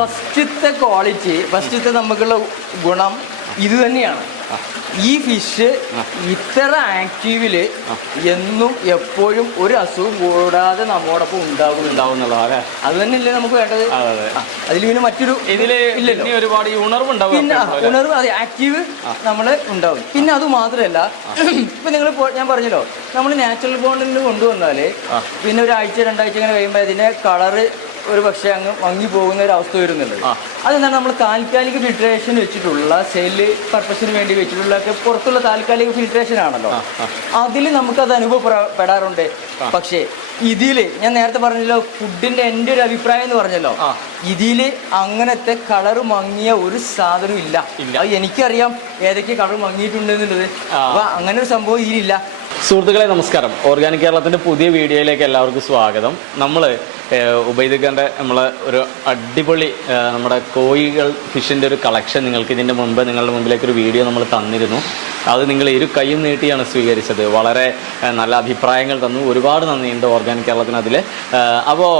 ഫസ്റ്റത്തെ ക്വാളിറ്റി, ഫസ്റ്റത്തെ നമുക്കുള്ള ഗുണം ഇത് തന്നെയാണ്. ഈ ഫിഷ് ഇത്ര ആക്റ്റീവില് എന്നും എപ്പോഴും ഒരു അസുഖം കൂടാതെ നമ്മോടൊപ്പം ഉണ്ടാവുന്നുള്ളതാണ്. അത് തന്നെയല്ലേ നമുക്ക് വേണ്ടത്. അതിൽ പിന്നെ മറ്റൊരു ഇല്ലല്ലോ, ഒരുപാട് ഉണർവ്, അതെ, ആക്റ്റീവ് നമ്മള് ഉണ്ടാവും. പിന്നെ അത് മാത്രമല്ല, ഇപ്പൊ നിങ്ങൾ ഞാൻ പറഞ്ഞല്ലോ, നമ്മൾ നാച്ചുറൽ ബോണ്ടിന് കൊണ്ടുവന്നാല് പിന്നെ ഒരാഴ്ച 2 ആഴ്ച ഇങ്ങനെ കഴിയുമ്പോൾ അതിന്റെ കളറ് ഒരു പക്ഷേ അങ്ങ് മങ്ങി പോകുന്ന ഒരു അവസ്ഥ വരുന്നുണ്ട്. അതെന്താണ്, നമ്മൾ താൽക്കാലിക ഫിൽട്രേഷൻ വെച്ചിട്ടുള്ള സെല്ല് പർപ്പസിന് വേണ്ടി വെച്ചിട്ടുള്ള പുറത്തുള്ള താൽക്കാലിക ഫിൽട്രേഷൻ ആണല്ലോ, അതിൽ നമുക്കത് അനുഭവപ്പെടാറുണ്ട്. പക്ഷേ ഇതില് ഞാൻ നേരത്തെ പറഞ്ഞല്ലോ, ഫുഡിന്റെ എൻ്റെ ഒരു അഭിപ്രായം എന്ന് പറഞ്ഞല്ലോ, ഇതില് അങ്ങനത്തെ കളർ മങ്ങിയ ഒരു സാധനം ഇല്ല. അത് എനിക്കറിയാം ഏതൊക്കെ കളർ മങ്ങിയിട്ടുണ്ട് എന്നുള്ളത്. അപ്പൊ അങ്ങനെ ഒരു സംഭവം ഇതിലില്ല. സുഹൃത്തുക്കളെ നമസ്കാരം. ഓർഗാനിക് കേരളത്തിൻ്റെ പുതിയ വീഡിയോയിലേക്ക് എല്ലാവർക്കും സ്വാഗതം. നമ്മൾ ഉബൈദിന്റെ നമ്മളെ ഒരു അടിപൊളി നമ്മുടെ കോഴികൾ ഫിഷിൻ്റെ ഒരു കളക്ഷൻ നിങ്ങൾക്ക് ഇതിൻ്റെ മുമ്പ് നിങ്ങളുടെ മുമ്പിലേക്ക് ഒരു വീഡിയോ നമ്മൾ തന്നിരുന്നു. അത് നിങ്ങൾ ഇരു കൈയും നീട്ടിയാണ് സ്വീകരിച്ചത്. വളരെ നല്ല അഭിപ്രായങ്ങൾ തന്നു. ഒരുപാട് നന്ദിയുണ്ട് ഓർഗാനിക് കേരളത്തിന് അതിൽ. അപ്പോൾ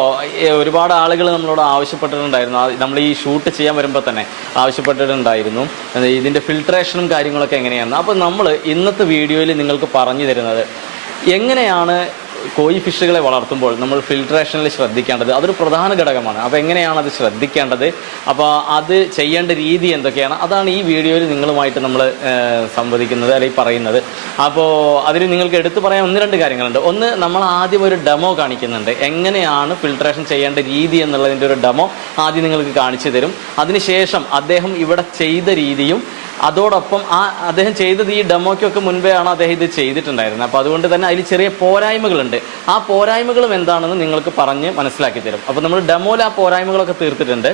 ഒരുപാട് ആളുകൾ നമ്മളോട് ആവശ്യപ്പെട്ടിട്ടുണ്ടായിരുന്നു. നമ്മൾ ഈ ഷൂട്ട് ചെയ്യാൻ വരുമ്പോൾ തന്നെ ആവശ്യപ്പെട്ടിട്ടുണ്ടായിരുന്നു ഇതിൻ്റെ ഫിൽട്രേഷനും കാര്യങ്ങളൊക്കെ എങ്ങനെയാണ്. അപ്പോൾ നമ്മൾ ഇന്നത്തെ വീഡിയോയിൽ നിങ്ങൾക്ക് പറഞ്ഞു തരുന്നത് എങ്ങനെയാണ് കോഴി ഫിഷുകളെ വളർത്തുമ്പോൾ നമ്മൾ ഫിൽട്രേഷനിൽ ശ്രദ്ധിക്കേണ്ടത്. അതൊരു പ്രധാന ഘടകമാണ്. അപ്പോൾ എങ്ങനെയാണ് അത് ശ്രദ്ധിക്കേണ്ടത്, അപ്പോൾ അത് ചെയ്യേണ്ട രീതി എന്തൊക്കെയാണ്, അതാണ് ഈ വീഡിയോയിൽ നിങ്ങളുമായിട്ട് നമ്മൾ സംവദിക്കുന്നത് അല്ലെങ്കിൽ പറയുന്നത്. അപ്പോൾ അതിന് നിങ്ങൾക്ക് എടുത്തു പറയാൻ 1-2 കാര്യങ്ങളുണ്ട്. ഒന്ന്, നമ്മൾ ആദ്യം ഒരു ഡെമോ കാണിക്കുന്നുണ്ട്. എങ്ങനെയാണ് ഫിൽട്രേഷൻ ചെയ്യേണ്ട രീതി എന്നുള്ളതിൻ്റെ ഒരു ഡെമോ ആദ്യം നിങ്ങൾക്ക് കാണിച്ചു തരും. അതിനുശേഷം അദ്ദേഹം ഇവിടെ ചെയ്ത രീതിയും അതോടൊപ്പം അദ്ദേഹം ചെയ്തത് ഈ ഡെമോയ്ക്കൊക്കെ മുൻപേ ആണ് അദ്ദേഹം ഇത് ചെയ്തിട്ടുണ്ടായിരുന്നത്. അപ്പോൾ അതുകൊണ്ട് തന്നെ അതിൽ ചെറിയ പോരായ്മകളുണ്ട്. ആ പോരായ്മകളും എന്താണെന്ന് നിങ്ങൾക്ക് പറഞ്ഞ് മനസ്സിലാക്കി തരും. അപ്പോൾ നമ്മൾ ഡെമോയിൽ ആ പോരായ്മകളൊക്കെ തീർത്തിട്ടുണ്ട്.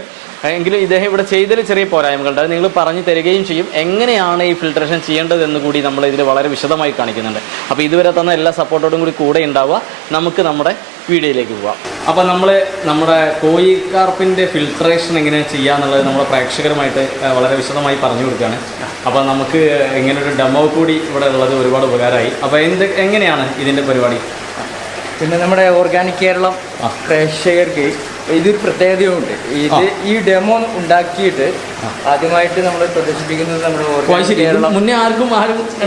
എങ്കിലും ഇദ്ദേഹം ഇവിടെ ചെയ്തതിൽ ചെറിയ പോരായ്മകളുണ്ട്. അത് നിങ്ങൾ പറഞ്ഞു തരികയും ചെയ്യും. എങ്ങനെയാണ് ഈ ഫിൽട്രേഷൻ ചെയ്യേണ്ടതെന്ന് കൂടി നമ്മൾ ഇതിൽ വളരെ വിശദമായി കാണിക്കുന്നുണ്ട്. അപ്പോൾ ഇതുവരെ തന്ന എല്ലാ സപ്പോർട്ടോടും കൂടെ ഉണ്ടാവുക. നമുക്ക് നമ്മുടെ വീഡിയോയിലേക്ക് പോവാം. അപ്പോൾ നമ്മൾ നമ്മുടെ കോഴി കാർപ്പിൻ്റെ ഫിൽട്രേഷൻ എങ്ങനെ ചെയ്യാന്നുള്ളത് നമ്മുടെ പ്രേക്ഷകരുമായിട്ട് വളരെ വിശദമായി പറഞ്ഞു കൊടുക്കുകയാണ്. അപ്പോൾ നമുക്ക് ഇങ്ങനൊരു ഡെമോ കൂടി ഇവിടെ ഉള്ളത് ഒരുപാട് ഉപകാരമായി. അപ്പോൾ എങ്ങനെയാണ് ഇതിൻ്റെ പരിപാടി? പിന്നെ നമ്മുടെ ഓർഗാനിക് കേരളം പ്രേക്ഷകർക്ക് ഇതൊരു പ്രത്യേകതയുണ്ട്. ഈ ഡെമോ ഉണ്ടാക്കിയിട്ട് ആദ്യമായിട്ട് നമ്മൾ പ്രദർശിപ്പിക്കുന്നത് നമ്മുടെ ഓർഗാനിക് കേരളം മുന്നേ ആരും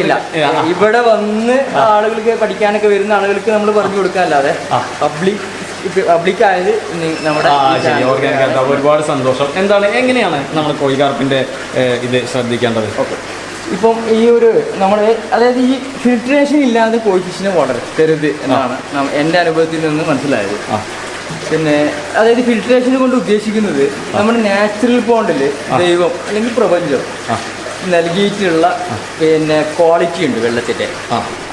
ഇല്ല. ഇവിടെ വന്ന് ആളുകൾക്ക് പഠിക്കാനൊക്കെ വരുന്ന ആളുകൾക്ക് നമ്മൾ പറഞ്ഞു കൊടുക്കാനല്ലാതെ പബ്ലിക്കായത് നമ്മുടെ ഒരുപാട് സന്തോഷം. എങ്ങനെയാണ് നമ്മൾ കോഴി കാർപ്പിൻ്റെ ഇത് ശ്രദ്ധിക്കേണ്ടത്? ഓക്കെ, ഇപ്പം ഈ ഒരു നമ്മൾ അതായത് ഈ ഫിൽട്രേഷൻ ഇല്ലാതെ കോഴി ഫിഷിനെ വളർത്തരുത് എന്നാണ് എൻ്റെ അനുഭവത്തിൽ നിന്ന് മനസ്സിലായത്. പിന്നെ അതായത് ഫിൽട്രേഷൻ കൊണ്ട് ഉദ്ദേശിക്കുന്നത് നമ്മുടെ നാച്ചുറൽ പോണ്ടിൽ ദൈവം അല്ലെങ്കിൽ പ്രപഞ്ചം നൽകിയിട്ടുള്ള പിന്നെ ക്വാളിറ്റി ഉണ്ട് വെള്ളത്തിൻ്റെ.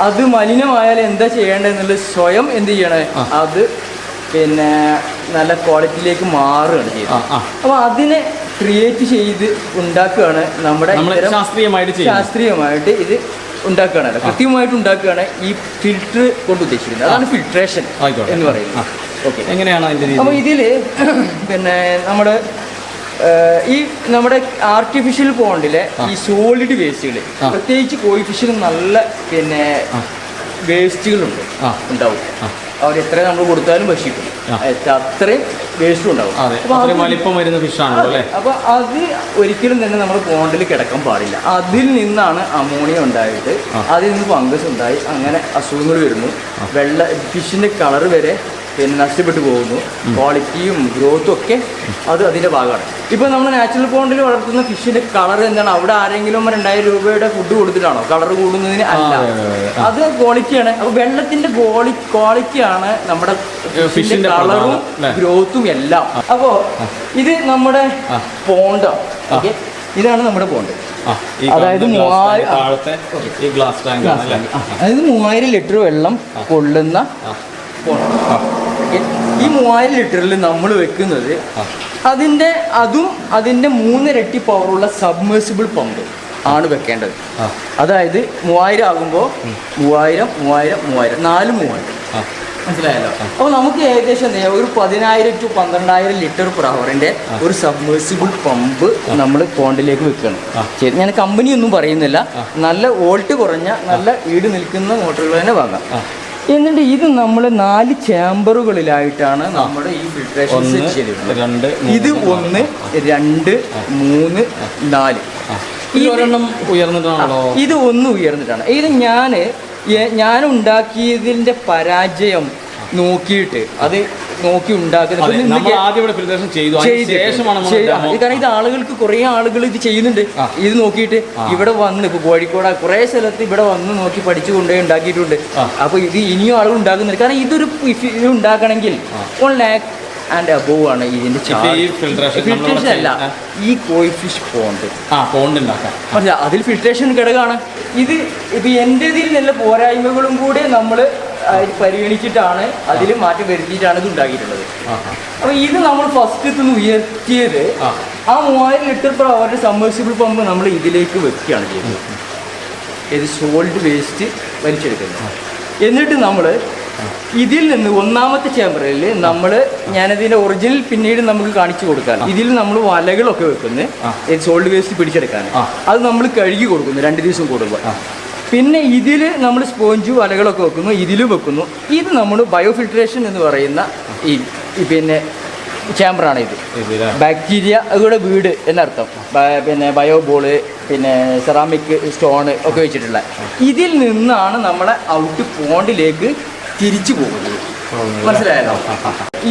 അത് മലിനമായാൽ എന്താ ചെയ്യേണ്ടതെന്നുള്ളത് സ്വയം എന്ത് ചെയ്യണേ, അത് പിന്നെ നല്ല ക്വാളിറ്റിയിലേക്ക് മാറുകയാണ് ചെയ്യുന്നത്. അപ്പോൾ അതിനെ ക്രിയേറ്റ് ചെയ്ത് ഉണ്ടാക്കുകയാണ് നമ്മുടെ ശാസ്ത്രീയമായിട്ട് ഇത് ഉണ്ടാക്കുകയാണ്, കൃത്യമായിട്ട് ഉണ്ടാക്കുകയാണ് ഈ ഫിൽറ്റർ കൊണ്ട് ഉദ്ദേശിക്കുന്നത്. അതാണ് ഫിൽട്രേഷൻ എന്ന് പറയുന്നത്. ഓക്കെ, എങ്ങനെയാണ് അതിൻ്റെ? അപ്പോൾ ഇതിൽ പിന്നെ നമ്മുടെ ആർട്ടിഫിഷ്യൽ പോണ്ടിലെ ഈ സോളിഡ് വേസ്റ്റുകൾ, പ്രത്യേകിച്ച് കോഴി ഫിഷിന് നല്ല പിന്നെ വേസ്റ്റുകളുണ്ട് ഉണ്ടാവും. അവർ എത്ര നമ്മൾ കൊടുത്താലും ഭക്ഷിക്കും, അത്രയും വേസ്റ്റും ഉണ്ടാവും. അപ്പൊ അത് ഒരിക്കലും തന്നെ നമ്മൾ പോണ്ടിൽ കിടക്കാൻ പാടില്ല. അതിൽ നിന്നാണ് അമോണിയ ഉണ്ടായിട്ട് അതിൽ നിന്ന് ഫംഗസ് ഉണ്ടായി അങ്ങനെ അസുഖങ്ങൾ വരുന്നു. ഫിഷിന്റെ കളർ വരെ പിന്നെ നഷ്ടപ്പെട്ടു പോകുന്നു. ക്വാളിറ്റിയും ഗ്രോത്തും ഒക്കെ അത് അതിൻ്റെ ഭാഗമാണ്. ഇപ്പോൾ നമ്മൾ നാച്ചുറൽ പോണ്ടിൽ വളർത്തുന്ന ഫിഷിൻ്റെ കളർ എന്താണ്? അവിടെ ആരെങ്കിലും 2000 രൂപയുടെ ഫുഡ് കൊടുത്തിട്ടാണോ കളർ കൂടുന്നതിന്? അല്ല, അത് ക്വാളിറ്റിയാണ്. അപ്പോൾ വെള്ളത്തിൻ്റെ ക്വാളിറ്റിയാണ് നമ്മുടെ ഫിഷിൻ്റെ കളറും ഗ്രോത്തും എല്ലാം. അപ്പോൾ ഇത് നമ്മുടെ പോണ്ടാണ്. ഓക്കെ, ഇതാണ് നമ്മുടെ പോണ്ട്. അതായത് 3000 ലിറ്റർ വെള്ളം കൊള്ളുന്ന പോണ്ട്. ഈ 3000 ലിറ്ററിൽ നമ്മൾ വെക്കുന്നത് അതിൻ്റെ 3 ഇരട്ടി പവറുള്ള സബ്മേഴ്സിബിൾ പമ്പ് ആണ് വെക്കേണ്ടത്. അതായത് 3000 ആകുമ്പോൾ 3000 മനസ്സിലായല്ലോ. അപ്പോൾ നമുക്ക് ഏകദേശം ഒരു 10000 to 12000 ലിറ്റർ പെർ ഹവറിൻ്റെ ഒരു സബ്മേഴ്സിബിൾ പമ്പ് നമ്മൾ പോണ്ടിലേക്ക് വെക്കണം. ശരി, ഞാൻ കമ്പനിയൊന്നും പറയുന്നില്ല. നല്ല വോൾട്ട് കുറഞ്ഞ നല്ല ഈട് നിൽക്കുന്ന മോട്ടറുകൾ തന്നെ വാങ്ങാം. എന്നിട്ട് ഇത് നമ്മൾ 4 ചേമ്പറുകളിലായിട്ടാണ് നമ്മുടെ ഈ ഫിൽട്രേഷൻ സെറ്റ് ചെയ്തിട്ടുള്ളത്. ഇത് 1 2 3 4 ഉയർന്നിട്ടാണല്ലോ. ഇത് 1 ഉയർന്നിട്ടാണ്. ഇത് ഞാൻ ഉണ്ടാക്കിയതിന്റെ പരാജയം നോക്കിയിട്ട് അത് നോക്കി ഉണ്ടാക്കുന്നത്. കാരണം ഇത് ആളുകൾക്ക് കുറെ ആളുകൾ ഇത് ചെയ്യുന്നുണ്ട്. ഇത് നോക്കിയിട്ട് ഇവിടെ വന്ന് ഇപ്പൊ കോഴിക്കോട് കുറെ സ്ഥലത്ത് ഇവിടെ വന്ന് നോക്കി പഠിച്ചു കൊണ്ടുപോയി ഉണ്ടാക്കിയിട്ടുണ്ട്. അപ്പൊ ഇത് ഇനിയും ആളുകൾ ഉണ്ടാക്കുന്നുണ്ട്. കാരണം ഇതൊരു ഇത് ഉണ്ടാക്കണമെങ്കിൽ 1 lakh and above ആണ് ഇതിന്റെ ഫിൽട്രേഷൻ അല്ല, ഈ കോയി ഫിഷ് പോണ്ട് പക്ഷെ അതിൽ ഫിൽട്രേഷൻ ഘടകമാണ്. ഇത് ഇപ്പൊ എൻ്റെ ഇതിൽ നല്ല പോരായ്മകളും കൂടെ നമ്മൾ പരിഗണിച്ചിട്ടാണ് അതിൽ മാറ്റം വരുത്തിയിട്ടാണ് ഇത് ഉണ്ടാക്കിയിട്ടുള്ളത്. അപ്പൊ ഇത് നമ്മൾ ഫസ്റ്റ് ഉയർത്തിയത് ആ 3000 ലിറ്റർ പെർ അവറിന്റെ സബ്മേർസിബിൾ പമ്പ് നമ്മൾ ഇതിലേക്ക് വെക്കുകയാണ് ചെയ്തത്. ഇത് സോൾട്ട് വേസ്റ്റ് വലിച്ചെടുക്കുന്നത്. എന്നിട്ട് നമ്മൾ ഇതിൽ നിന്ന് 1ാമത്തെ ചേമ്പറിൽ ഞാനതിന്റെ ഒറിജിനൽ പിന്നീട് നമുക്ക് കാണിച്ചു കൊടുക്കാൻ. ഇതിൽ നമ്മൾ വലകളൊക്കെ വെക്കുന്നത് സോൾട്ട് വേസ്റ്റ് പിടിച്ചെടുക്കാൻ. അത് നമ്മൾ കഴുകി കൊടുക്കുന്നു 2 ദിവസം കൂടുമ്പോൾ. പിന്നെ ഇതിൽ നമ്മൾ സ്പോഞ്ച് വലകളൊക്കെ വെക്കുന്നു, ഇതിലും വെക്കുന്നു. ഇത് നമ്മൾ ബയോഫിൽട്രേഷൻ എന്ന് പറയുന്ന പിന്നെ ചേമ്പറാണ്. ഇത് ബാക്ടീരിയ അതുകൂടെ വീട് എന്നർത്ഥം. പിന്നെ ബയോബോള് പിന്നെ സെറാമിക് സ്റ്റോണ് ഒക്കെ വെച്ചിട്ടുള്ള ഇതിൽ നിന്നാണ് നമ്മളെ ഔട്ട് പോണ്ടിലേക്ക് തിരിച്ചു പോകുന്നത്. മനസ്സിലായല്ലോ?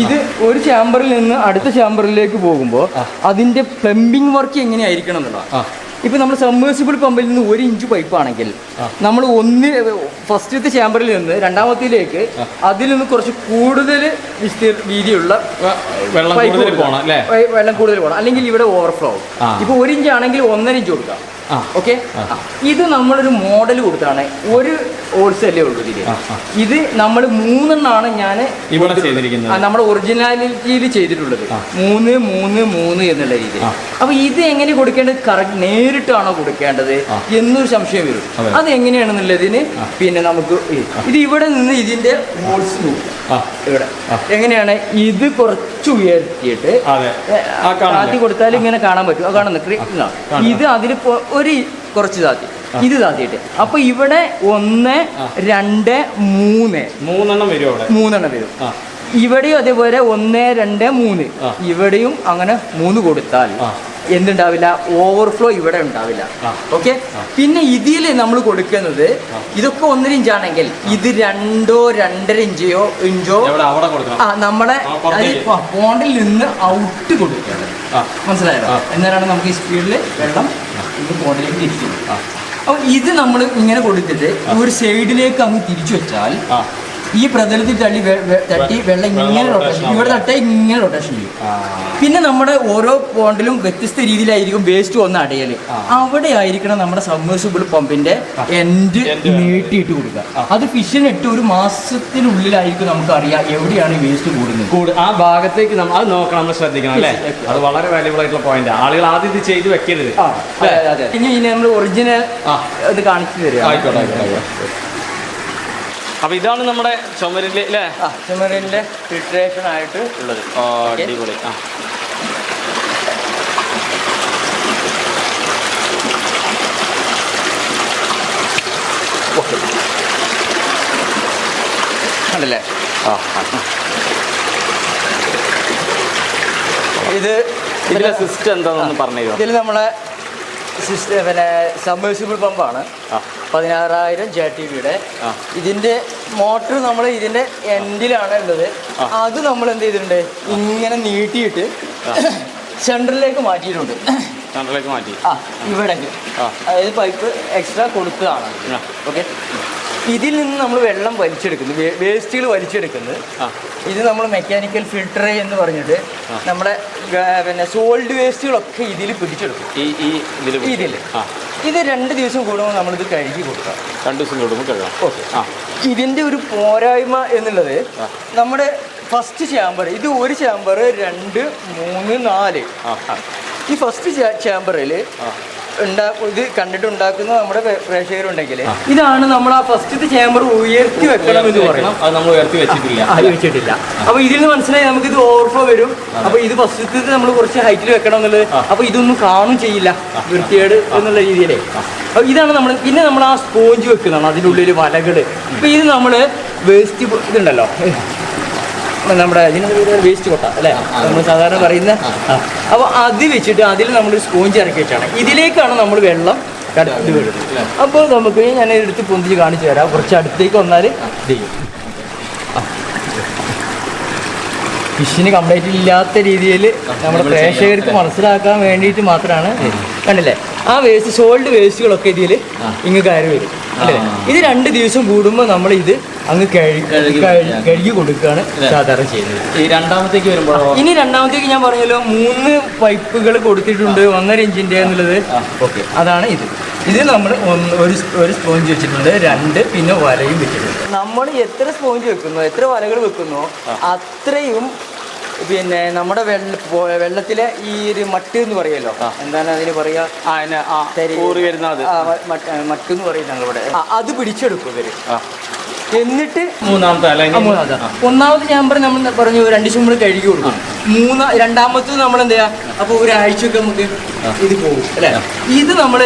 ഇത് ഒരു ചേമ്പറിൽ നിന്ന് അടുത്ത ചേമ്പറിലേക്ക് പോകുമ്പോൾ അതിന്റെ പ്ലംബിംഗ് വർക്ക് എങ്ങനെയായിരിക്കണം എന്നുള്ളതാണ്. ഇപ്പൊ നമ്മൾ സബ്മേർസിബിൾ പമ്പിൽ നിന്ന് 1 ഇഞ്ച് പൈപ്പാണെങ്കിൽ നമ്മൾ ഫസ്റ്റത്തെ ചേമ്പറിൽ നിന്ന് 2ാമത്തിലേക്ക് അതിൽ നിന്ന് കുറച്ച് കൂടുതൽ വീതിയുള്ള വെള്ളം കൂടുതൽ പോകണം, അല്ലെങ്കിൽ ഇവിടെ ഓവർഫ്ലോ ആവും. ഇപ്പൊ 1 ഇഞ്ച് ആണെങ്കിൽ 1.5 ഇഞ്ച് കൊടുക്കാം. ഓക്കെ, ഇത് നമ്മളൊരു മോഡൽ കൊടുത്താണ്. ഒരു ഹോൾസെയിലേ ഉള്ളൂ ഇതില്. ഇത് നമ്മൾ 3 എണ്ണമാണ് ഞാൻ നമ്മുടെ ഒറിജിനാലിറ്റിയിൽ ചെയ്തിട്ടുള്ളത്. 3 3 3 എന്നുള്ള രീതിയിൽ. അപ്പൊ ഇത് എങ്ങനെ കൊടുക്കേണ്ടത്, കറക്റ്റ് നേരിട്ടാണോ കൊടുക്കേണ്ടത് എന്നൊരു സംശയം വരും. അത് എങ്ങനെയാണെന്നുള്ളതിന് പിന്നെ നമുക്ക് ഇത് ഇവിടെ നിന്ന് ഇതിന്റെ ഹോൾസ് നോക്കും. ഇവിടെ എങ്ങനെയാണ് ഇത് കുറച്ച് ഉയർത്തിയിട്ട് താത്തി കൊടുത്താൽ ഇങ്ങനെ കാണാൻ പറ്റും. കാണുന്ന ഇത് അതിൽ കുറച്ച് താത്തി, ഇത് താത്തിയിട്ട് അപ്പൊ ഇവിടെ 1 2 3 വരും. ഇവിടെയും അതേപോലെ 1 2 3 ഇവിടെയും അങ്ങനെ 3 കൊടുത്താൽ എന്തുണ്ടാവില്ല, ഓവർഫ്ലോ ഇവിടെ ഉണ്ടാവില്ല. ഓക്കെ, പിന്നെ ഇതിൽ നമ്മൾ കൊടുക്കുന്നത് ഇതൊക്കെ 1.5 ഇഞ്ചാണെങ്കിൽ ഇത് 2 2.5 ഇഞ്ചോ നമ്മളെ പോണ്ടിൽ നിന്ന് ഔട്ട് കൊടുക്കുകയാണ്. മനസ്സിലായല്ലോ? എന്നാലാണ് നമുക്ക് ഈ സ്പീഡിൽ വെള്ളം ഇത് പോണ്ടിലേക്ക് തിരിച്ചു. അപ്പൊ ഇത് നമ്മൾ ഇങ്ങനെ കൊടുത്തിട്ട് ഒരു സൈഡിലേക്ക് അങ്ങ് തിരിച്ചു വെച്ചാൽ ഈ പ്രതലത്തിൽ തട്ടി വെള്ളം ഇങ്ങനെ റൊട്ടേഷൻ, ഇവിടെ തട്ട ഇങ്ങനെ റൊട്ടേഷൻ ചെയ്യും. പിന്നെ നമ്മുടെ ഓരോ പോണ്ടിലും വ്യത്യസ്ത രീതിയിലായിരിക്കും വേസ്റ്റ് വന്ന് അടയല്. അവിടെ ആയിരിക്കണം നമ്മുടെ സബ്മേർസിബിൾ പമ്പിന്റെ എൻഡ് നീട്ടിയിട്ട് കൊടുക്കുക. അത് ഫിഷിനിട്ട് 1 മാസത്തിനുള്ളിലായിരിക്കും നമുക്ക് അറിയാം എവിടെയാണ് വേസ്റ്റ് കൂടുന്നത്. ആ ഭാഗത്തേക്ക് അത് നോക്കണം, നമ്മൾ ശ്രദ്ധിക്കണം അല്ലേ? അത് വളരെ വാല്യുബിൾ ആയിട്ടുള്ള പോയിന്റ്. ആളുകൾ ആദ്യം ഇത് ചെയ്ത് വെക്കരുത്. ഇനി നമ്മൾ ഒറിജിനൽ ഇത് കാണിച്ചു തരിക. ആയിക്കോട്ടെ. അപ്പൊ ഇതാണ് നമ്മുടെ ചുമരിലെ അല്ലേ? ചുമരിന്റെ ഫിൽട്രേഷൻ ആയിട്ട് ഉള്ളത്. അടിപൊളി. കണ്ടല്ലേ? ഇതിലെ സിസ്റ്റം എന്താണെന്ന് പറഞ്ഞു. ഇതിൽ നമ്മളെ പിന്നെ സബ്മേർസിബിൾ പമ്പാണ് 16,000 JTBയുടെ. ഇതിന്റെ മോട്ടർ നമ്മൾ ഇതിന്റെ എൻഡിലാണ് ഉള്ളത്. അത് നമ്മൾ എന്ത് ചെയ്തിട്ടുണ്ട്, ഇങ്ങനെ നീട്ടിയിട്ട് സെൻട്രലിലേക്ക് മാറ്റിയിട്ടുണ്ട്. ഇവിടേക്ക് അതായത് പൈപ്പ് എക്സ്ട്രാ കൊടുത്തതാണ്. ഓക്കെ, ഇതിൽ നിന്ന് നമ്മൾ വെള്ളം വലിച്ചെടുക്കുന്നു, വേസ്റ്റുകൾ വലിച്ചെടുക്കുന്നത്. ഇത് നമ്മൾ മെക്കാനിക്കൽ ഫിൽട്ടർ എന്ന് പറഞ്ഞിട്ട് നമ്മുടെ പിന്നെ സോൾട്ട് വേസ്റ്റുകളൊക്കെ ഇതിൽ പിടിച്ചെടുക്കും. ഇതിൽ ഇത് 2 ദിവസം കൂടുമ്പോൾ നമ്മളിത് കഴുകി കൊടുക്കാം. 2 ദിവസം കൂടുമ്പോൾ കഴുകാം. ഓക്കെ, ഇതിൻ്റെ ഒരു പോരായ്മ എന്നുള്ളത് നമ്മുടെ ഫസ്റ്റ് ചേമ്പർ, ഇത് ഒരു ചേമ്പർ 2 3 4. ഈ ഫസ്റ്റ് ചേമ്പറിൽ ഇത് കണ്ടിട്ട് ഉണ്ടാക്കുന്ന നമ്മുടെ പ്രേക്ഷകരുണ്ടെങ്കിൽ ഇതാണ് നമ്മൾ ആ ഫസ്റ്റത്തെ ചേമ്പർ ഉയർത്തി വെക്കണം എന്ന് പറയണം. അത് നമ്മൾ ഉയർത്തി വെച്ചിട്ടില്ല. അപ്പൊ ഇതിൽ നിന്ന് മനസ്സിലായി നമുക്ക് ഇത് ഓവർഫ്ലോ വരും. അപ്പൊ ഇത് ഫസ്റ്റത്തെ നമ്മൾ കുറച്ച് ഹൈറ്റിൽ വെക്കണം എന്നുള്ളത്. അപ്പൊ ഇതൊന്നും കാണും ചെയ്യില്ല, വൃത്തികേട് എന്നുള്ള രീതിയിലേ. അപ്പൊ ഇതാണ് നമ്മൾ പിന്നെ നമ്മൾ ആ സ്പോഞ്ച് വെക്കുന്നതാണ് അതിൻ്റെ ഉള്ളിൽ വലകള്. ഇപ്പൊ ഇത് നമ്മള് വേസ്റ്റ് ഇതുണ്ടല്ലോ, നമ്മുടെ ഇതിന് വേസ്റ്റ് കൊട്ട അല്ലേ നമ്മൾ സാധാരണ പറയുന്ന. അപ്പോൾ അത് വെച്ചിട്ട് അതിൽ നമ്മൾ സ്പോഞ്ച് ഇറക്കി വെച്ചാണ് ഇതിലേക്കാണ് നമ്മൾ വെള്ളം ഇത് വരുന്നത്. അപ്പോൾ നമുക്ക് ഞാൻ എടുത്ത് പൊന്തിച്ച് കാണിച്ചു തരാം. കുറച്ച് അടുത്തേക്ക് വന്നാൽ ഇത് ചെയ്യും. ഫിഷിന് കംപ്ലൈൻറ്റ് ഇല്ലാത്ത രീതിയിൽ നമ്മുടെ പ്രേക്ഷകർക്ക് മനസ്സിലാക്കാൻ വേണ്ടിയിട്ട് മാത്രമാണ്. കണ്ടില്ലേ, ആ വേസ്റ്റ് സോൾഡ് വേസ്റ്റുകളൊക്കെ ഇതിൽ ഇങ്ങ് കയറി വരും. അല്ലേ, ഇത് 2 ദിവസം കൂടുമ്പോൾ നമ്മൾ ഇത് അങ്ങ് കഴുകി കൊടുക്കുകയാണ് സാധാരണ ചെയ്യുന്നത്. ഈ രണ്ടാമത്തേക്ക് വരുമ്പോൾ ഇനി രണ്ടാമത്തേക്ക് ഞാൻ പറഞ്ഞല്ലോ 3 പൈപ്പുകൾ കൊടുത്തിട്ടുണ്ട് 1.5 ഇഞ്ചിൻ്റെ എന്നുള്ളത്. ഓക്കെ, അതാണ് ഇത്. ഇത് നമ്മൾ ഒരു സ്പോഞ്ച് വെച്ചിട്ടുണ്ട്, 2 പിന്നെ വലയും വെച്ചിട്ടുണ്ട്. നമ്മൾ എത്ര സ്പോഞ്ച് വെക്കുന്നോ എത്ര വലകൾ വെക്കുന്നോ അത്രയും പിന്നെ നമ്മുടെ വെള്ളത്തിലെ ഈ ഒരു മട്ട് എന്ന് പറയുമല്ലോ, എന്താണ് അതിന് പറയാ, മട്ട് എന്ന് പറയും ഞങ്ങളിവിടെ. അത് പിടിച്ചെടുക്കും ഇവര്. എന്നിട്ട് ഒന്നാമത്തെ ചാമ്പർ നമ്മൾ പറഞ്ഞു 2 ദിവസം നമ്മൾ കഴുകി കൊടുക്കും. രണ്ടാമത്തത് നമ്മൾ എന്ത് ചെയ്യാ, അപ്പോൾ ഒരാഴ്ചയൊക്കെ നമുക്ക് ഇത് പോകും അല്ലേ. ഇത് നമ്മൾ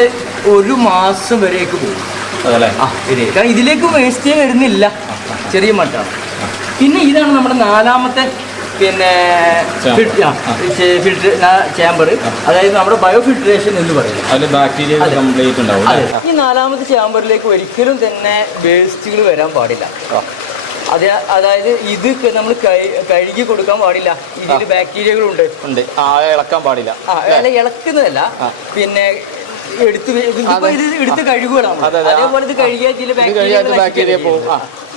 1 മാസം വരെയൊക്കെ പോകും. കാരണം ഇതിലേക്ക് വേസ്റ്റേ വരുന്നില്ല, ചെറിയ മട്ടാണ്. പിന്നെ ഇതാണ് നമ്മുടെ 4ാമത്തെ പിന്നെ ചാമ്പർ, അതായത് നമ്മുടെ ബയോ ഫിൽട്രേഷൻ എന്ന് പറയുന്നത്. ഈ 4ാമത്തെ ചാമ്പറിലേക്ക് ഒരിക്കലും തന്നെ വേസ്റ്റുകൾ വരാൻ പാടില്ല. അതായത് ഇത് നമ്മൾ കഴുകി കൊടുക്കാൻ പാടില്ല. ഇതിൽ ബാക്ടീരിയകളുണ്ട്, ഇളക്കാൻ പാടില്ല. ഇളക്കുന്നതല്ല, പിന്നെ എടുത്ത് കഴുകുകയാണ്. അതേപോലെ ഇത് കഴുകിയാൽ ഇതിൽ ബാക്ടീരിയ പോകും.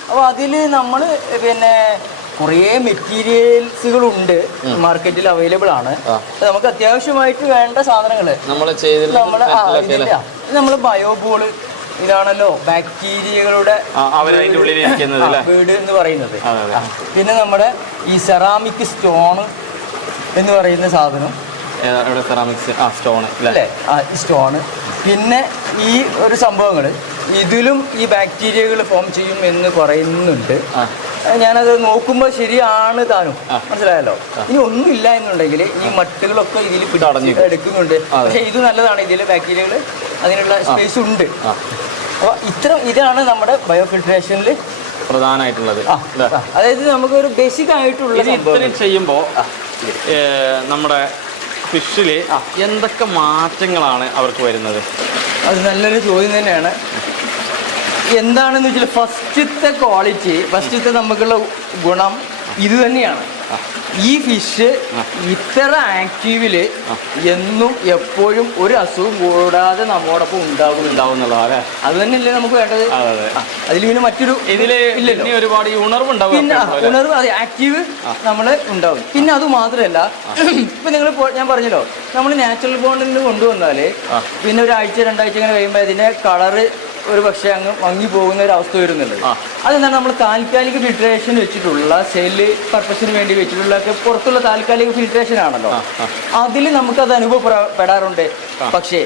അപ്പോൾ അതിൽ നമ്മൾ പിന്നെ കുറേ മെറ്റീരിയൽസുകളുണ്ട് മാർക്കറ്റിൽ അവൈലബിൾ ആണ്. നമുക്ക് അത്യാവശ്യമായിട്ട് വേണ്ട സാധനങ്ങൾ നമ്മൾ ബയോബോള്, ഇതാണല്ലോ ബാക്ടീരിയകളുടെ വീട് എന്ന് പറയുന്നത്. പിന്നെ നമ്മുടെ ഈ സെറാമിക് സ്റ്റോൺ എന്ന് പറയുന്ന സാധനം, സ്റ്റോണ്. പിന്നെ ഈ ഒരു സംഭവങ്ങൾ ഇതിലും ഈ ബാക്ടീരിയകൾ ഫോം ചെയ്യും എന്ന് പറയുന്നുണ്ട്. ഞാനത് നോക്കുമ്പോൾ ശരിയാണ് താനും, മനസ്സിലായല്ലോ. ഇനി ഒന്നുമില്ല എന്നുണ്ടെങ്കിൽ ഈ മട്ടുകളൊക്കെ ഇതിൽ എടുക്കുന്നുണ്ട്. പക്ഷെ ഇത് നല്ലതാണ്, ഇതിൽ ബാക്ടീരിയകൾ അതിനുള്ള സ്പേസ് ഉണ്ട്. അപ്പോൾ ഇതാണ് നമ്മുടെ ബയോ ഫിൽട്രേഷനിൽ പ്രധാനമായിട്ടുള്ളത്. അതായത് നമുക്കൊരു ബേസിക് ആയിട്ടുള്ള ചെയ്യുമ്പോൾ നമ്മുടെ ഫിഷിൽ എന്തൊക്കെ മാറ്റങ്ങളാണ് അവർക്ക് വരുന്നത്? അത് നല്ലൊരു ചോദ്യം തന്നെയാണ്. എന്താണെന്ന് വെച്ചാൽ ഫസ്റ്റത്തെ ക്വാളിറ്റി, ഫസ്റ്റത്തെ നമുക്കുള്ള ഗുണം ഇത് തന്നെയാണ്. ഈ ഫിഷ് ഇത്ര ആക്റ്റീവില് എന്നും എപ്പോഴും ഒരു അസുഖം കൂടാതെ നമ്മോടൊപ്പം ഉണ്ടാവുന്നുള്ളതാണ്. അത് തന്നെയല്ലേ നമുക്ക് വേണ്ടത്. അതിൽ പിന്നെ മറ്റൊരു ഇല്ലല്ലോ, ഒരുപാട് ഉണർവ് ഉണ്ടാവും. പിന്നെ ഉണർവ്, അതെ, ആക്റ്റീവ് നമ്മൾ ഉണ്ടാവും. പിന്നെ അത് മാത്രമല്ല, ഇപ്പൊ നിങ്ങൾ ഞാൻ പറഞ്ഞല്ലോ, നമ്മൾ നാച്ചുറൽ ബോണ്ടിൽ നിന്ന് കൊണ്ടുവന്നാല് പിന്നെ 1 ആഴ്ച 2 ആഴ്ച ഇങ്ങനെ കഴിയുമ്പോൾ അതിന്റെ കളറ് ഒരു പക്ഷേ അങ്ങ് മങ്ങി പോകുന്ന ഒരു അവസ്ഥ വരുന്നുണ്ട്. അതെന്താണ്, നമ്മൾ താൽക്കാലിക ഫിൽട്രേഷൻ വെച്ചിട്ടുള്ള സെല്ല് പർപ്പസിന് വേണ്ടി വെച്ചിട്ടുള്ള പുറത്തുള്ള താൽക്കാലിക ഫിൽട്രേഷൻ ആണല്ലോ, അതിൽ നമുക്കത് അനുഭവപ്പെടാറുണ്ട്. പക്ഷേ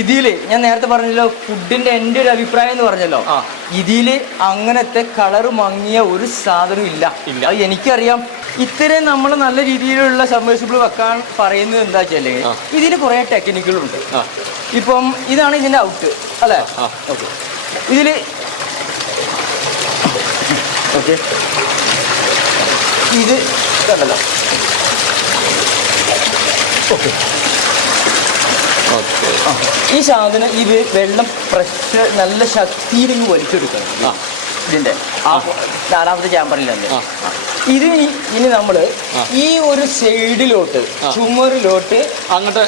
ഇതില് ഞാൻ നേരത്തെ പറഞ്ഞല്ലോ, ഫുഡിന്റെ എൻ്റെ ഒരു അഭിപ്രായം എന്ന് പറഞ്ഞല്ലോ, ഇതില് അങ്ങനത്തെ കളറ് മങ്ങിയ ഒരു സാധനം ഇല്ല. അത് എനിക്കറിയാം. ഇത്രയും നമ്മൾ നല്ല രീതിയിലുള്ള സബ്മേഴ്സിബിൾ വെക്കാൻ പറയുന്നത് എന്താ വെച്ചാല്, ഇതിന് കുറെ ടെക്നിക്കുകളുണ്ട്. ഇപ്പം ഇതാണ് ഇതിന്റെ ഔട്ട് അല്ലേ. ഓക്കെ, ഇതില് ഓക്കെ ഇത് കണ്ടല്ലോ. ഓക്കെ, ഈ സാധനം ഈ വെള്ളം പ്രഷർ നല്ല ശക്തിയിൽ വലിച്ചെടുക്കണം ഇതിന്റെ 4ാമത്തെ ചാമ്പറിലല്ലേ. ഇത് ഇനി നമ്മള് ഈ ഒരു സൈഡിലോട്ട് ചുമരിലോട്ട് അങ്ങോട്ട്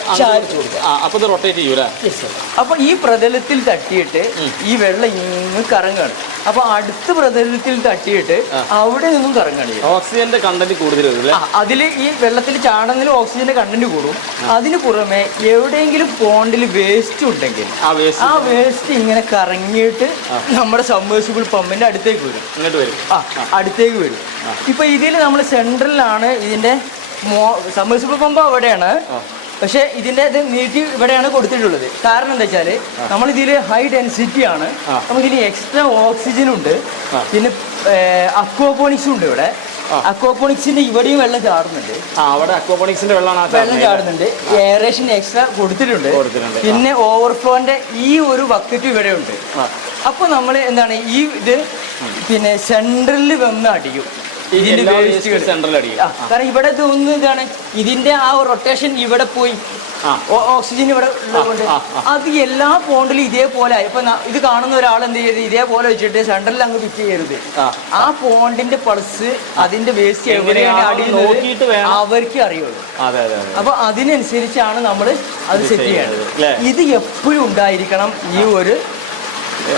അപ്പൊ ഇത് റൊട്ടേറ്റ് ചെയ്യൂല. അപ്പൊ ഈ പ്രതലത്തിൽ തട്ടിയിട്ട് ഈ വെള്ളം ഇങ്ങ് കറങ്ങാണ്. അപ്പൊ അടുത്ത പ്രതലത്തിൽ തട്ടിയിട്ട് അവിടെ നിന്നും കറങ്ങാണ്. ഓക്സിജന്റെ കണ്ടന്റ് കൂടുതൽ അതില് ഈ വെള്ളത്തിൽ ചാടുന്നതിൽ ഓക്സിജന്റെ കണ്ടന്റ് കൂടും. അതിന് പുറമെ എവിടെയെങ്കിലും പോണ്ടിൽ വേസ്റ്റ് ഉണ്ടെങ്കിൽ ആ വേസ്റ്റ് ഇങ്ങനെ കറങ്ങിയിട്ട് നമ്മുടെ സബ്മേഴ്സിബിൾ പമ്പിന്റെ അടുത്തേക്ക് വരും. ഇങ്ങോട്ട് വരും, അടുത്തേക്ക് വരും. ഇപ്പൊ ഇതിൽ നമ്മൾ സെൻട്രലിലാണ് ഇതിന്റെ സബ്മേഴ്സിബിൾ പമ്പ് അവിടെയാണ്. പക്ഷെ ഇതിന്റെ ഇത് നീട്ടി ഇവിടെയാണ് കൊടുത്തിട്ടുള്ളത്. കാരണം എന്താ വെച്ചാല് നമ്മൾ ഇതില് ഹൈ ഡെൻസിറ്റി ആണ്, നമുക്കിതിൽ എക്സ്ട്രാ ഓക്സിജൻ ഉണ്ട്, പിന്നെ അക്വാപോണിക്സും ഉണ്ട്. ഇവിടെ അക്വാപോണിക്സിന്റെ ഇവിടെയും വെള്ളം ചാടുന്നുണ്ട്. അവിടെ അക്വാപോണിക്സിന്റെ വെള്ളം ചാടുന്നുണ്ട്. എയറേഷൻ എക്സ്ട്രാ കൊടുത്തിട്ടുണ്ട്. പിന്നെ ഓവർഫ്ലോന്റെ ഈ ഒരു ബക്കറ്റ് ഇവിടെ ഉണ്ട്. അപ്പൊ നമ്മൾ എന്താണ് ഈ ഇത് പിന്നെ സെൻട്രലിൽ വന്ന് അടിക്കും. ഇതിന്റെ കാരണം ഇവിടെ തോന്നുന്നത് ഇതാണ്, ഇതിന്റെ ആ റൊട്ടേഷൻ ഇവിടെ പോയി ഓക്സിജൻ ഇവിടെ ഉള്ളതുകൊണ്ട് അത് എല്ലാ പോണ്ടിലും ഇതേപോലെ. ഇപ്പൊ ഇത് കാണുന്ന ഒരാൾ എന്ത് ചെയ്ത് ഇതേപോലെ വെച്ചിട്ട് സെൻട്രലിൽ അങ്ങ് ഫിറ്റ് ചെയ്യരുത്. ആ പോണ്ടിന്റെ പൾസ് അതിന്റെ വേസ്റ്റ് എവിടെയാണ് അടിയുന്നത് അവർക്ക് അറിയുള്ളൂ. അപ്പൊ അതിനനുസരിച്ചാണ് നമ്മൾ അത് സെറ്റ് ചെയ്യേണ്ടത്. ഇത് എപ്പോഴും ഉണ്ടായിരിക്കണം ഈ ഒരു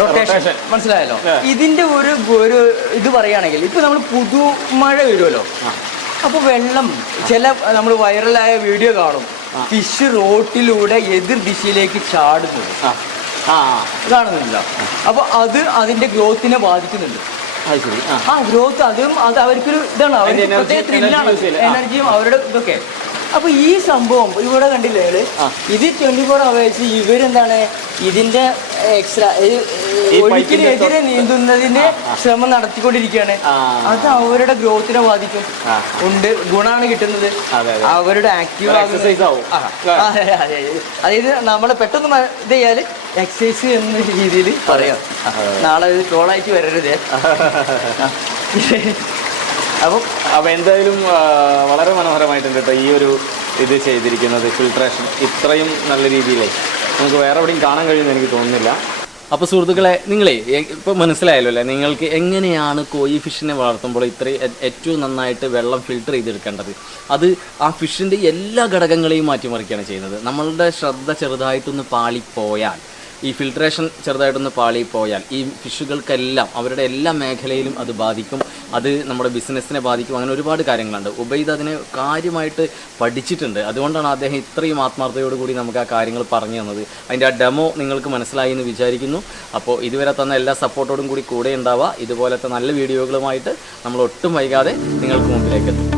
റൊട്ടേഷൻ. മനസ്സിലായല്ലോ? ഇതിന്റെ ഒരു ഇത് പറയുകയാണെങ്കിൽ ഇപ്പൊ നമ്മൾ പുതുമഴ വരുമല്ലോ, അപ്പൊ വെള്ളം ചില നമ്മൾ വൈറലായ വീഡിയോ കാണും, ഫിഷ് റോട്ടിലൂടെ എതിർ ദിശയിലേക്ക് ചാടുന്നത് കാണുന്നില്ല. അപ്പൊ അത് അതിന്റെ ഗ്രോത്തിനെ ബാധിക്കുന്നുണ്ട്. ആ ഗ്രോത്ത് അത് അവർക്കൊരു ഇതാണ്, അവർക്ക് പ്രത്യേക ത്രില്ലാണ്, എനർജിയും അവരുടെ ഇതൊക്കെ. അപ്പൊ ഈ സംഭവം ഇവിടെ കണ്ടില്ലേ, ഇത് 24 hours ഇവരെന്താണ് ഇതിന്റെ എക്സ്ട്രാ ഒഴുക്കിനെതിരെ നീന്തുന്നതിന്റെ ശ്രമം നടത്തിക്കൊണ്ടിരിക്കുകയാണ്. അത് അവരുടെ ഗ്രോത്തിനെ ബാധിക്കും. ഉണ്ട്, ഗുണമാണ് കിട്ടുന്നത്, അവരുടെ ആക്റ്റീവ് അതായത് നമ്മളെ പെട്ടെന്ന് ഇത് ചെയ്യാല് എക്സസൈസ് എന്ന രീതിയിൽ പറയാം. നാളെ ഇത് ട്രോളായിട്ട് വരരുതേ. അപ്പം എന്തായാലും വളരെ മനോഹരമായിട്ടുണ്ട് കേട്ടോ ഈ ഒരു ഇത് ചെയ്തിരിക്കുന്നത്. ഫിൽട്രേഷൻ ഇത്രയും നല്ല രീതിയിലേ നമുക്ക് വേറെ എവിടെയും കാണാൻ കഴിയുമെന്ന് എനിക്ക് തോന്നുന്നില്ല. അപ്പോൾ സുഹൃത്തുക്കളെ, നിങ്ങളെ ഇപ്പോൾ മനസ്സിലായല്ലോ അല്ലേ, നിങ്ങൾക്ക് എങ്ങനെയാണ് കോയി ഫിഷിനെ വളർത്തുമ്പോൾ ഏറ്റവും നന്നായിട്ട് വെള്ളം ഫിൽട്ടർ ചെയ്തെടുക്കേണ്ടത്. അത് ആ ഫിഷിൻ്റെ എല്ലാ ഘടകങ്ങളെയും മാറ്റിമറിക്കുകയാണ് ചെയ്യുന്നത്. നമ്മളുടെ ശ്രദ്ധ ചെറുതായിട്ടൊന്ന് പാളിപ്പോയാൽ, ഈ ഫിൽട്രേഷൻ ചെറുതായിട്ടൊന്ന് പാളിപ്പോയാൽ ഈ ഫിഷുകൾക്കെല്ലാം അവരുടെ എല്ലാ മേഖലയിലും അത് ബാധിക്കും. അത് നമ്മുടെ ബിസിനസ്സിനെ ബാധിക്കും. അങ്ങനെ ഒരുപാട് കാര്യങ്ങളുണ്ട്. ഉബൈദ് അതിനെ കാര്യമായിട്ട് പഠിച്ചിട്ടുണ്ട്. അതുകൊണ്ടാണ് അദ്ദേഹം ഇത്രയും ആത്മാർത്ഥതയോടുകൂടി നമുക്ക് ആ കാര്യങ്ങൾ പറഞ്ഞു തന്നത്. അതിൻ്റെ ആ ഡെമോ നിങ്ങൾക്ക് മനസ്സിലായി എന്ന് വിചാരിക്കുന്നു. അപ്പോൾ ഇതുവരെ തന്ന എല്ലാ സപ്പോർട്ടോടും കൂടി കൂടെ ഉണ്ടാവുക. ഇതുപോലത്തെ നല്ല വീഡിയോകളുമായിട്ട് നമ്മൾ ഒട്ടും വൈകാതെ നിങ്ങൾക്ക് മുമ്പിലേക്ക് എത്തും.